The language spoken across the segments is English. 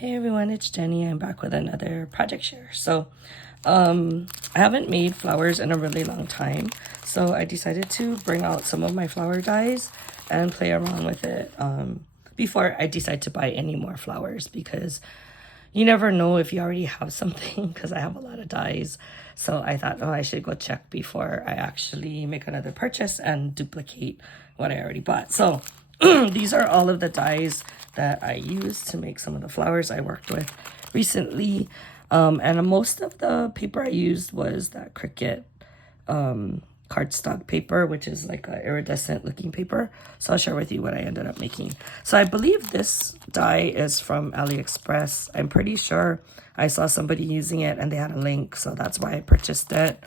Hey everyone, it's Jenny. I'm back with another project share. I haven't made flowers in a really long time, so I decided to bring out some of my flower dies and play around with it before I decide to buy any more flowers, because you never know if you already have something, because I have a lot of dies. So I thought, oh, I should go check before I actually make another purchase and duplicate what I already bought. So these are all of the dies that I used to make some of the flowers I worked with recently. And most of the paper I used was that Cricut cardstock paper, which is like a iridescent looking paper. So I'll share with you what I ended up making. So I believe this die is from AliExpress. I'm pretty sure I saw somebody using it and they had a link, so that's why I purchased it.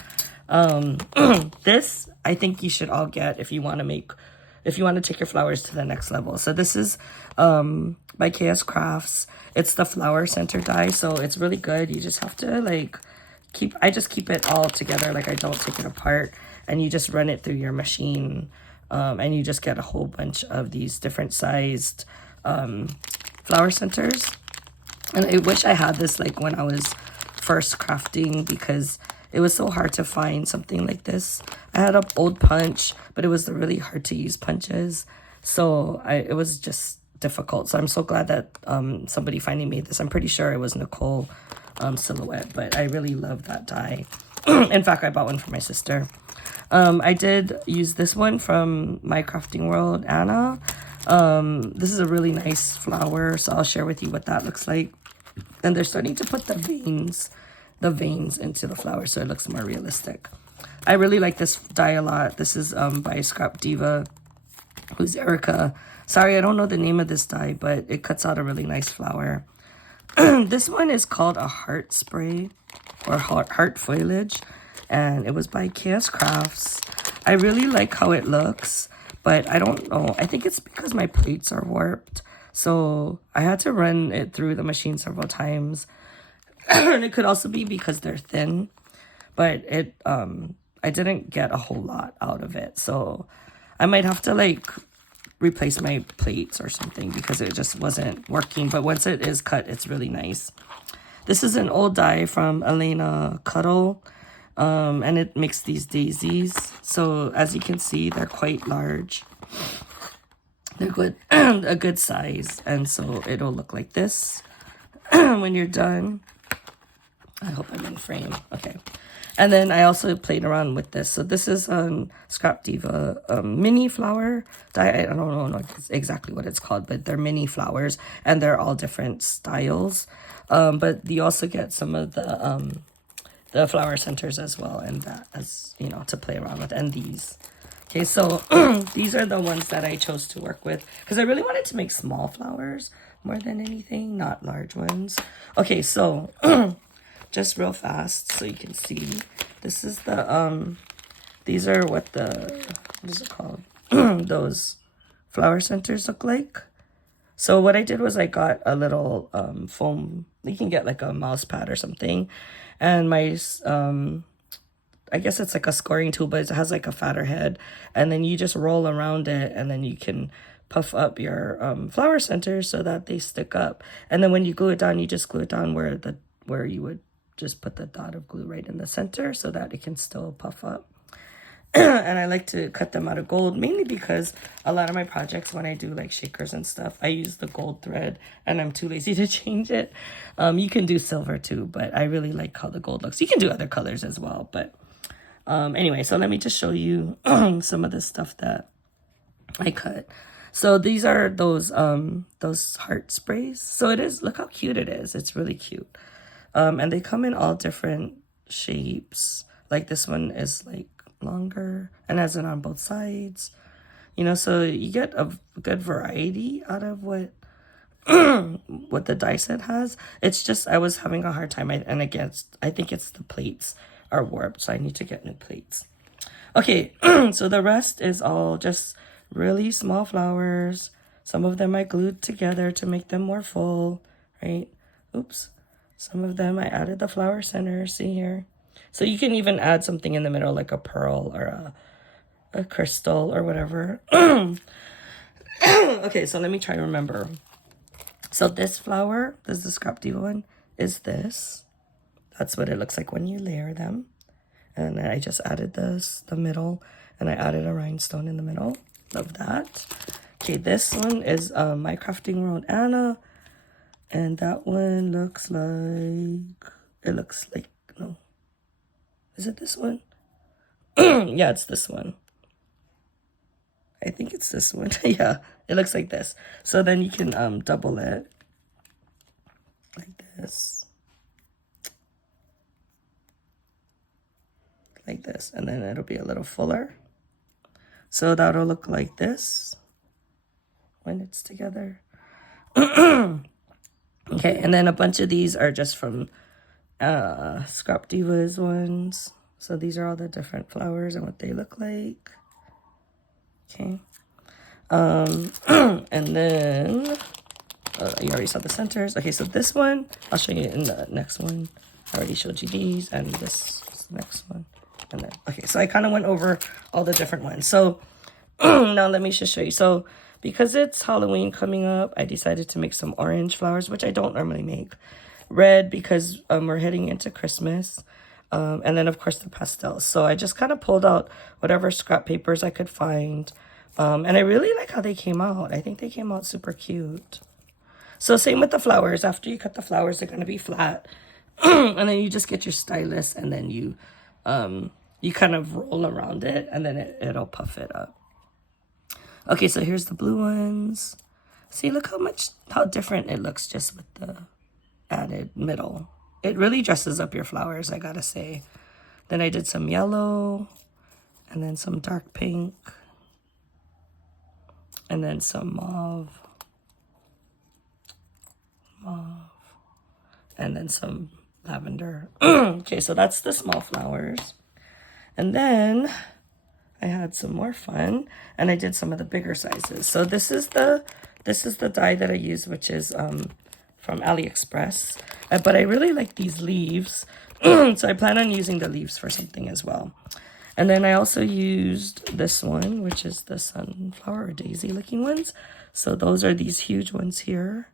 This I think you should all get if you want to take your flowers to the next level. So this is by KS Crafts. It's the flower center die, so it's really good. You just have to I just keep it all together, like I don't take it apart, and you just run it through your machine, and you just get a whole bunch of these different sized flower centers. And I wish I had this like when I was first crafting, because it was so hard to find something like this. I had an old punch, but it was the really hard to use punches, so it was just difficult. So I'm so glad that somebody finally made this. I'm pretty sure it was Nicole Silhouette, but I really love that die. In fact, I bought one for my sister. I did use this one from My Crafting World, Anna. This is a really nice flower, so I'll share with you what that looks like. And they're starting to put the veins into the flower, so it looks more realistic. I really like this die a lot. This is by Scrap Diva, who's Erica. Sorry, I don't know the name of this die, but it cuts out a really nice flower. This one is called a heart spray, or heart foliage, and it was by KS Crafts. I really like how it looks, but I don't know. I think it's because my plates are warped, so I had to run it through the machine several times. And it could also be because they're thin, but I didn't get a whole lot out of it, so I might have to replace my plates or something, because it just wasn't working. But once it is cut, it's really nice. This is an old die from Elena Cuddle, and it makes these daisies. So as you can see, they're quite large. They're good, a good size, and so it'll look like this when you're done. I hope I'm in frame. Okay. And then I also played around with this. So this is Scrap Diva mini flower die. I don't know exactly what it's called, but they're mini flowers, and they're all different styles. But you also get some of the flower centers as well, and that, as you know, to play around with. And these. Okay, so these are the ones that I chose to work with, because I really wanted to make small flowers more than anything, not large ones. Okay, so just real fast so you can see, this is the these are what is it called, those flower centers look like. So what I did was I got a little foam, you can get like a mouse pad or something, and my I guess it's like a scoring tool, but it has like a fatter head, and then you just roll around it, and then you can puff up your flower centers so that they stick up. And then when you glue it down, you just glue it down where you would just put the dot of glue right in the center, so that it can still puff up. And I like to cut them out of gold, mainly because a lot of my projects, when I do like shakers and stuff, I use the gold thread, and I'm too lazy to change it. You can do silver too, but I really like how the gold looks. You can do other colors as well, but anyway, so let me just show you some of the stuff that I cut. So these are those heart sprays. So it is, look how cute it is. It's really cute. And they come in all different shapes. Like this one is like longer and has it on both sides. You know, so you get a good variety out of what the die set has. It's just, I was having a hard time, and again, I think it's the plates are warped, so I need to get new plates. Okay, so the rest is all just really small flowers. Some of them I glued together to make them more full, right? Oops. Some of them I added the flower center, see here. So you can even add something in the middle, like a pearl or a crystal or whatever. Okay, so let me try to remember. So this flower, this is the Scrap Diva one, is this. That's what it looks like when you layer them. And I just added this, the middle, and I added a rhinestone in the middle. Love that. Okay, this one is My Crafting World Anna. And that one looks like, no. Is it this one? Yeah, it's this one. I think it's this one. Yeah, it looks like this. So then you can double it like this. Like this, and then it'll be a little fuller. So that'll look like this when it's together. Okay, and then a bunch of these are just from Scrap Divas ones. So these are all the different flowers and what they look like. Okay. And then you already saw the centers. Okay, so this one I'll show you in the next one. I already showed you these, and this is the next one. And then, okay, so I kind of went over all the different ones. So now let me just show you. So because it's Halloween coming up, I decided to make some orange flowers, which I don't normally make. Red because we're heading into Christmas. And then, of course, the pastels. So I just kind of pulled out whatever scrap papers I could find. And I really like how they came out. I think they came out super cute. So same with the flowers. After you cut the flowers, they're going to be flat. And then you just get your stylus, and then you kind of roll around it, and then it'll puff it up. Okay, so here's the blue ones. See, look how different it looks just with the added middle. It really dresses up your flowers, I gotta say. Then I did some yellow, and then some dark pink, and then some mauve, and then some lavender. Okay, so that's the small flowers. And then I had some more fun, and I did some of the bigger sizes. So this is the die that I use, which is from AliExpress. But I really like these leaves, so I plan on using the leaves for something as well. And then I also used this one, which is the sunflower or daisy looking ones. So those are these huge ones here.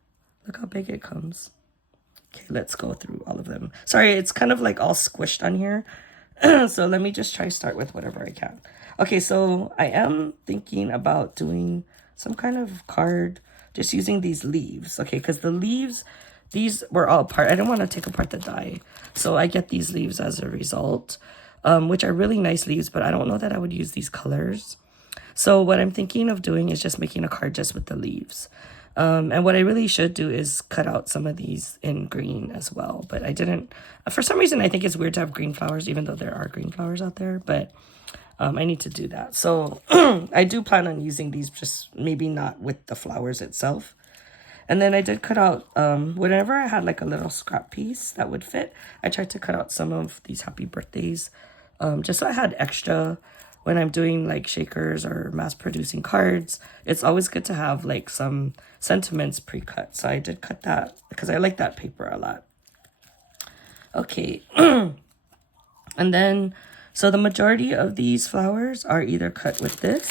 Look how big it comes. Okay, let's go through all of them. Sorry, it's kind of like all squished on here. So let me just start with whatever I can. Okay, so I am thinking about doing some kind of card, just using these leaves. Okay, because the leaves, these were all apart. I didn't want to take apart the die. So I get these leaves as a result, which are really nice leaves, but I don't know that I would use these colors. So what I'm thinking of doing is just making a card just with the leaves. And what I really should do is cut out some of these in green as well. But I didn't. For some reason, I think it's weird to have green flowers, even though there are green flowers out there. But I need to do that. So I do plan on using these, just maybe not with the flowers itself. And then I did cut out, whenever I had like a little scrap piece that would fit, I tried to cut out some of these happy birthdays, just so I had extra when I'm doing like shakers or mass producing cards. It's always good to have like some sentiments pre-cut. So I did cut that because I like that paper a lot. Okay. And then, so the majority of these flowers are either cut with this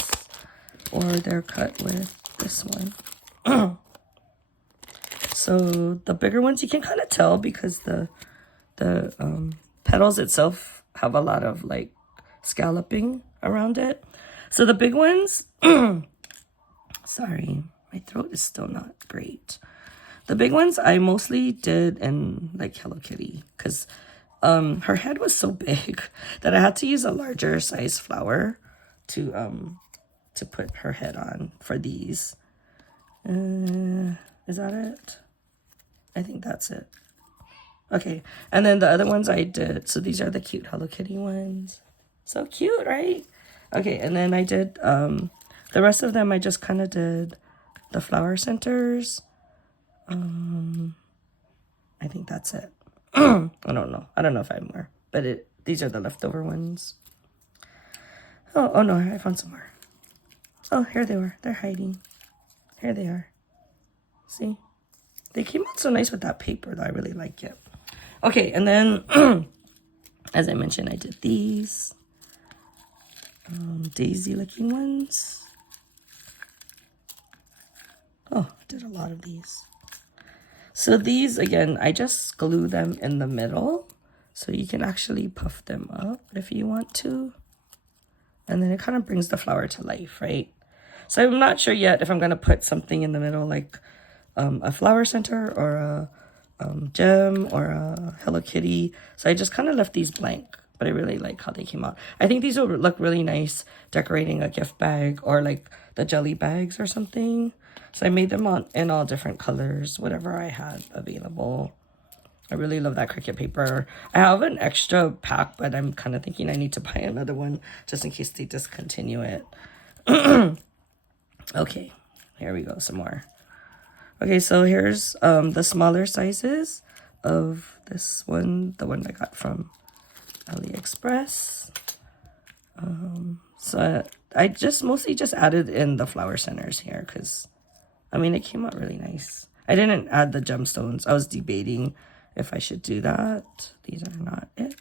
or they're cut with this one. So the bigger ones, you can kind of tell because the petals itself have a lot of like scalloping around it. So the big ones, sorry, my throat is still not great. The big ones I mostly did in like Hello Kitty because her head was so big that I had to use a larger size flower to put her head on for these. Is that it? I think that's it. Okay, and then the other ones I did, so these are the cute Hello Kitty ones. So cute, right? Okay, and then I did, the rest of them I just kind of did the flower centers. I think that's it. I don't know. I don't know if I have more, but these are the leftover ones. Oh no, I found some more. Oh, here they were. They're hiding. Here they are. See? They came out so nice with that paper, though. I really like it. Okay, and then, as I mentioned, I did these daisy-looking ones. Oh, I did a lot of these. So these, again, I just glue them in the middle. So you can actually puff them up if you want to. And then it kind of brings the flower to life, right? So I'm not sure yet if I'm going to put something in the middle, like a flower center or a gem or a Hello Kitty. So I just kind of left these blank, but I really like how they came out. I think these will look really nice decorating a gift bag or like the jelly bags or something. So I made them in all different colors, whatever I had available. I really love that Cricut paper. I have an extra pack, but I'm kind of thinking I need to buy another one just in case they discontinue it. Okay, here we go, some more. Okay, so here's the smaller sizes of this one, the one I got from AliExpress. So I mostly just added in the flower centers here because, I mean, it came out really nice. I didn't add the gemstones. I was debating if I should do that. These are not it.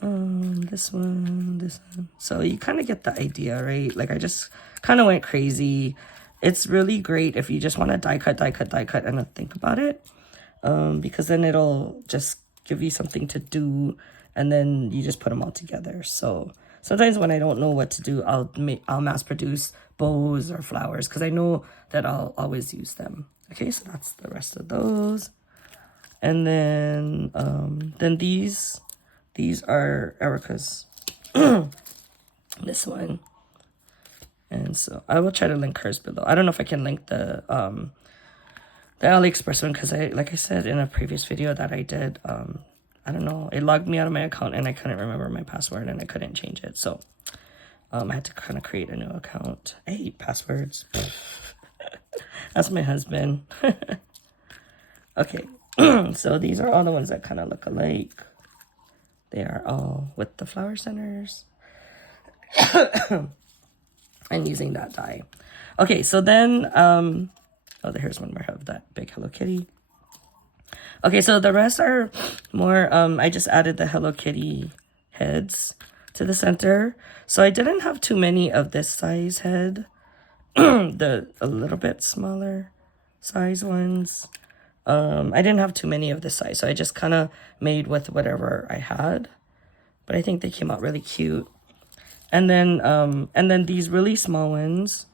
This one. So you kind of get the idea, right? Like I just kind of went crazy. It's really great if you just want to die cut, and not think about it. Because then it'll just give you something to do, and then you just put them all together. So sometimes when I don't know what to do, I'll mass produce bows or flowers because I know that I'll always use them. Okay, so that's the rest of those. And then these are Erica's. This one. And so I will try to link hers below. I don't know if I can link the AliExpress one because like I said in a previous video that I did, I don't know, it logged me out of my account and I couldn't remember my password and I couldn't change it. So I had to kind of create a new account. I hate passwords. That's my husband. Okay, so these are all the ones that kind of look alike. They are all with the flower centers. And using that die. Okay, so then, oh, here's one more of that big Hello Kitty. Okay, so the rest are more, I just added the Hello Kitty heads to the center. So I didn't have too many of this size head. A little bit smaller size ones. I didn't have too many of this size, so I just kind of made with whatever I had. But I think they came out really cute. And then these really small ones,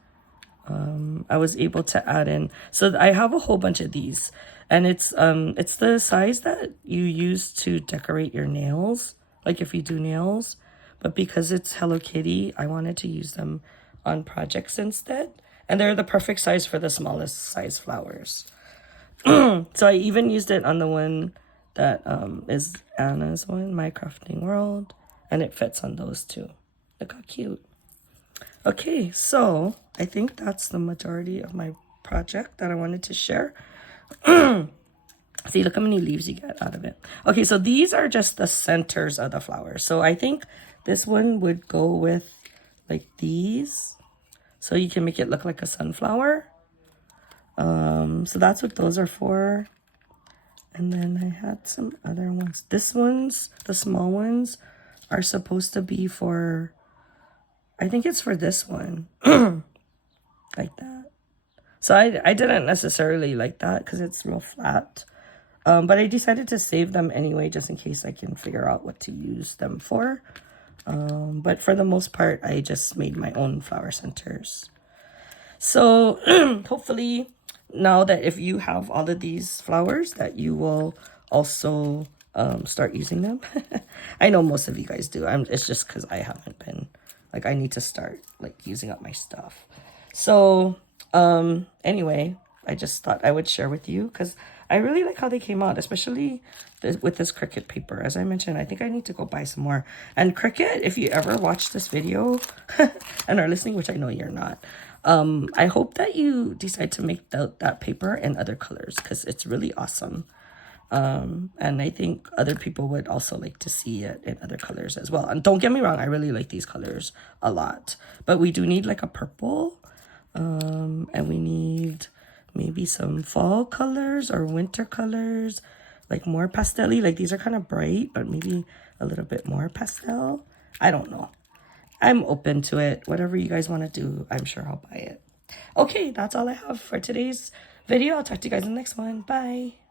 I was able to add in. So I have a whole bunch of these, and it's the size that you use to decorate your nails, like if you do nails. But because it's Hello Kitty, I wanted to use them on projects instead. And they're the perfect size for the smallest size flowers. So I even used it on the one that is Anna's one, My Crafting World, and it fits on those too. Look how cute. Okay, so I think that's the majority of my project that I wanted to share. See, look how many leaves you get out of it. Okay, so these are just the centers of the flowers. So I think this one would go with like these. So you can make it look like a sunflower. So that's what those are for. And then I had some other ones. This one's, the small ones, are supposed to be for, I think it's for this one. Like that. So I didn't necessarily like that because it's real flat. But I decided to save them anyway, just in case I can figure out what to use them for. But for the most part, I just made my own flower centers. So hopefully now that if you have all of these flowers, that you will also start using them. I know most of you guys do. It's just because I haven't been. Like, I need to start like using up my stuff. So anyway, I just thought I would share with you because I really like how they came out, especially with this Cricut paper. As I mentioned, I think I need to go buy some more. And Cricut, if you ever watch this video and are listening, which I know you're not, I hope that you decide to make that paper in other colors because it's really awesome. And I think other people would also like to see it in other colors as well. And don't get me wrong, I really like these colors a lot. But we do need like a purple. And we need maybe some fall colors or winter colors. Like more pastel-y. Like these are kind of bright, but maybe a little bit more pastel. I don't know. I'm open to it. Whatever you guys want to do, I'm sure I'll buy it. Okay, that's all I have for today's video. I'll talk to you guys in the next one. Bye.